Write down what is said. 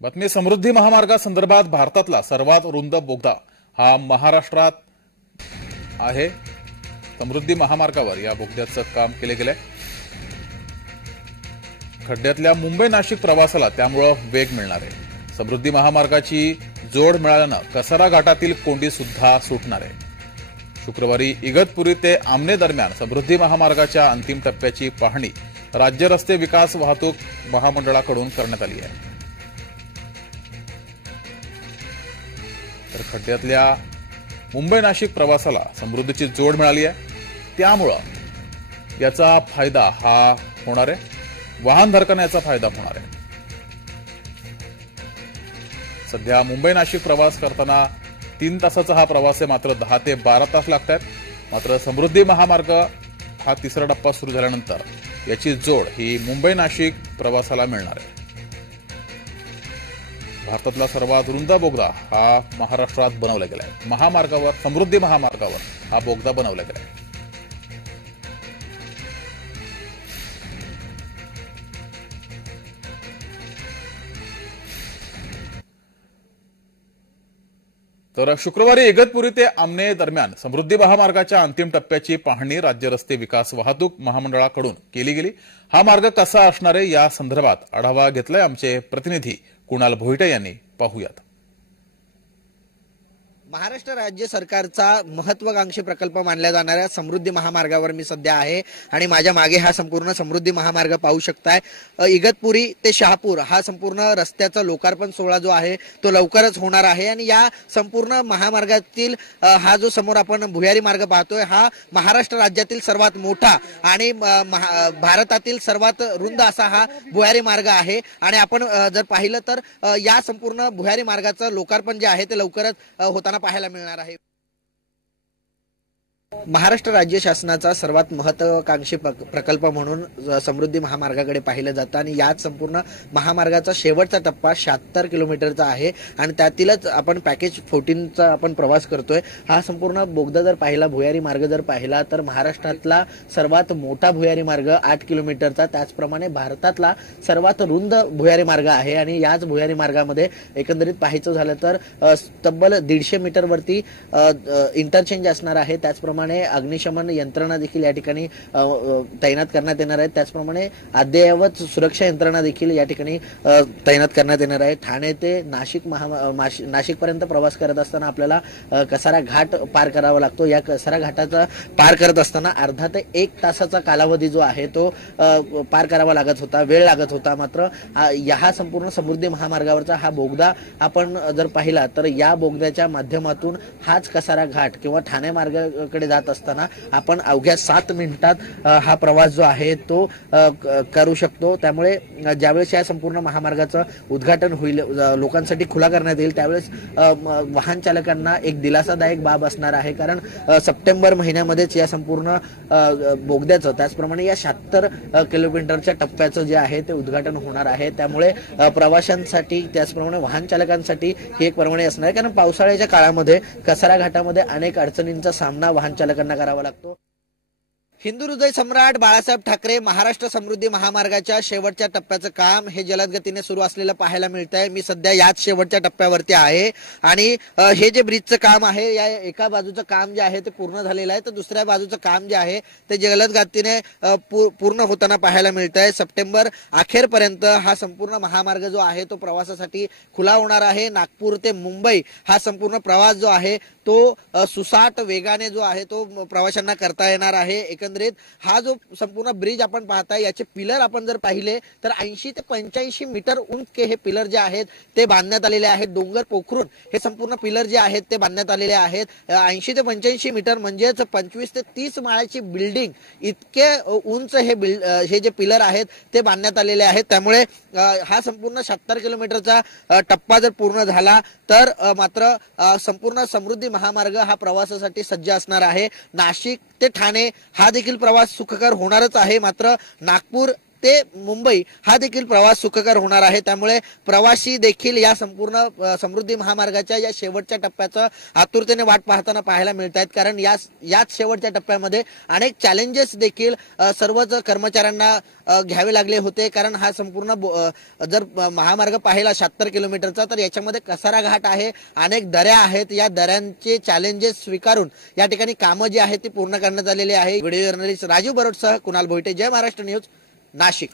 बातमी समृद्धी महामार्गासंदर्भात भारतातला सर्वात रुंद बोगदा हा महाराष्ट्रात आहे। समृद्धी महामार्गावर या बोगद्याचं काम केले गेले। खड्ड्यातल्या मुंबई नाशिक प्रवासाला त्यामुळे वेग मिळणार आहे। समृद्धी महामार्गाची जोड मिळाल्यानं कसारा घाटातील कोंडी सुद्धा सुटणार आहे। शुक्रवारी इगतपुरी ते आमने दरम्यान समृद्धी महामार्गाच्या अंतिम टप्प्याची पाहणी राज्य रस्ते विकास वाहतूक महामंडळाकडून करण्यात आली आहे। तर खड्ड्यातल्या मुंबई नाशिक प्रवासाला समृद्धीची जोड मिळाली आहे, त्यामुळे याचा फायदा हा होणार आहे। वाहनधारकांना याचा फायदा होणार आहे। सध्या मुंबई नाशिक प्रवास करताना 3 तासाचा हा प्रवास आहे, मात्र 10 ते 12 तास लागतात। मात्र समृद्धी महामार्ग हा तिसरा टप्पा सुरू झाल्यानंतर याची जोड ही मुंबई नाशिक प्रवासाला मिळणार आहे। भारतातला सर्वात रुंद बोगदा हा महाराष्ट्रात बनवला गेलाय। महामार्गावर समृद्धी महामार्गावर हा बोगदा बनवला गेलाय। तर शुक्रवारी इगतपुरी ते आमने दरम्यान समृद्धी महामार्गाच्या अंतिम टप्प्याची पाहणी राज्य रस्ते विकास वाहतूक महामंडळाकडून केली गेली। हा मार्ग कसा असणार आहे या संदर्भात आढावा घेतलाय आमचे प्रतिनिधी कुणाल भोईटे यांनी। पाहूयात। महाराष्ट्र राज्य सरकारचा महत्वाकांक्षी प्रकल्प मानल्या जाणाऱ्या समृद्धी महामार्गावर मी सध्या आहे आणि माझ्या मागे हा संपूर्ण समृद्धी महामार्ग पाहू शकताय। इगतपुरी ते शहापूर हा संपूर्ण रस्त्याचा लोकार्पण सोहळा जो आहे तो लवकरच होणार आहे आणि या संपूर्ण महामार्गातील हा जो समोर आपण भुयारी मार्ग पाहतोय हा महाराष्ट्र राज्यातील सर्वात मोठा आणि भारतातील सर्वात रुंद असा हा भुयारी मार्ग आहे। आणि आपण जर पाहिलं तर या संपूर्ण भुयारी मार्गाचं लोकार्पण जे आहे ते लवकरच होताना पाहायला मिळणार आहे। महाराष्ट्र राज्य शासनाचा सर्वात महत्वाकांक्षी प्रकल्प म्हणून समृद्धी महामार्गाकडे पाहिलं जातं आणि याच संपूर्ण महामार्गाचा शेवटचा टप्पा 76 किलोमीटरचा आहे आणि त्यातीलच आपण पॅकेज 14चा आपण प्रवास करतोय। हा संपूर्ण बोगदा जर पाहिला, भुयारी मार्ग जर पाहिला तर महाराष्ट्रातला सर्वात मोठा भुयारी मार्ग 8 किलोमीटरचा, त्याचप्रमाणे भारतातला सर्वात रुंद भुयारी मार्ग आहे आणि याच भुयारी मार्गामध्ये एकंदरीत पाहायचं झालं तर तब्बल 150 मीटरवरती इंटरचेंज असणार आहे। त्याचप्रमाणे अग्निशमन यंत्रणा देखील या ठिकाणी तैनात करण्यात येणार आहे। त्याचप्रमाणे अद्ययावत सुरक्षा यंत्रणा देखील या ठिकाणी तैनात करण्यात येणार आहे। ठाणे ते नाशिक पर्यंत प्रवास करत असताना आपल्याला कसारा घाट पार करावा लागतो। या कसारा घाटाचा पार करत असताना अर्धा ते 1 तासाचा कालावधी जो आहे तो पार करावा लागत होता, वेळ लागत होता। मात्र या संपूर्ण समृद्धी महामार्गावरचा हा बोगदा आपण जर पाहिला तर या बोगद्याच्या माध्यमातून हाच कसारा घाट किंवा ठाणे मार्गाकडे जात असताना आपण अवघ्या 7 मिनिटात हा प्रवास जो आहे तो करू शकतो। त्यामुळे ज्यावेळेस या संपूर्ण महामार्गाचं उद्घाटन होईल, लोकांसाठी खुला करण्यात येईल, त्यावेळेस वाहन चालकांना एक दिलासादायक बाब असणार आहे। कारण सप्टेंबर महिन्यामध्येच या संपूर्ण बोगद्याचं त्याचप्रमाणे या 76 किलोमीटरच्या टप्प्याचं जे आहे ते उद्घाटन होणार आहे। त्यामुळे प्रवाशांसाठी त्याचप्रमाणे वाहन चालकांसाठी ही एक पर्वणी असणार आहे। कारण पावसाळ्याच्या काळामध्ये कसारा घाटामध्ये अनेक अडचणींचा सामना वाहन चालकांना करावा लागतो। हिंदू हृदय सम्राट बाळासाहेब ठाकरे महाराष्ट्र समृद्धी महामार्गाच्या शेवटच्या टप्प्याचं काम हे जलद गतीने सुरू असलेलं पाहायला मिळत आहे। मी सध्या याच शेवटच्या टप्प्यावरती आहे आणि हे जे ब्रिजचं काम आहे या एका बाजूचं काम जे आहे ते पूर्ण झालेलं आहे, तर दुसऱ्या बाजूचं काम जे आहे ते जलद गतीने पूर्ण होताना पाहायला मिळत आहे। सप्टेंबर अखेरपर्यंत हा संपूर्ण महामार्ग जो आहे तो प्रवासासाठी खुला होणार आहे। नागपूर ते मुंबई हा संपूर्ण प्रवास जो आहे तो सुसाट वेगाने जो आहे तो प्रवाशांना करता येणार आहे। एकंदरीत हा जो संपूर्ण ब्रिज आपण पाहताय याचे पिलर आपण जर पाहिले तर 80 ते 85 मीटर उंच हे पिलर जे आहेत ते बांधण्यात आलेले आहेत। डोंगर पोखरून हे संपूर्ण पिलर जे आहेत ते बांधण्यात आलेले आहेत। 80 ते 85 मीटर म्हणजेच 25 ते 30 माळ्याची बिल्डिंग इतके उंच हे जे पिलर आहेत ते बांधण्यात आलेले आहेत। त्यामुळे हा संपूर्ण 76 किलोमीटरचा टप्पा जर पूर्ण झाला तर मात्र संपूर्ण समृद्धी महामार्ग हा प्रवासासाठी सज्ज असणार आहे। नाशिक ते ठाणे हा देखील प्रवास सुखकर होणारच आहे। मात्र नागपूर ते मुंबई हा देखील प्रवास सुखकर होणार आहे। त्यामुळे प्रवासी देखील या संपूर्ण समृद्धी महामार्गाच्या या शेवटच्या टप्प्याचं आतुरतेने वाट पाहताना पाहायला मिळत आहेत, कारण याच शेवटच्या टप्प्यामध्ये अनेक चॅलेंजेस देखील सर्वच कर्मचाऱ्यांना घ्यावे लागले होते। कारण हा संपूर्ण जर महामार्ग पाहिला 76 किलोमीटरचा तर याच्यामध्ये कसारा घाट आहे, अनेक दऱ्या आहेत, या दऱ्यांचे चॅलेंजेस स्वीकारून या ठिकाणी कामं जी आहेत ती पूर्ण करण्यात आलेली आहे। व्हिडिओ जर्नलिस्ट राजीव बरोटसह कुणाल भोईटे, जय महाराष्ट्र न्यूज, नाशिक।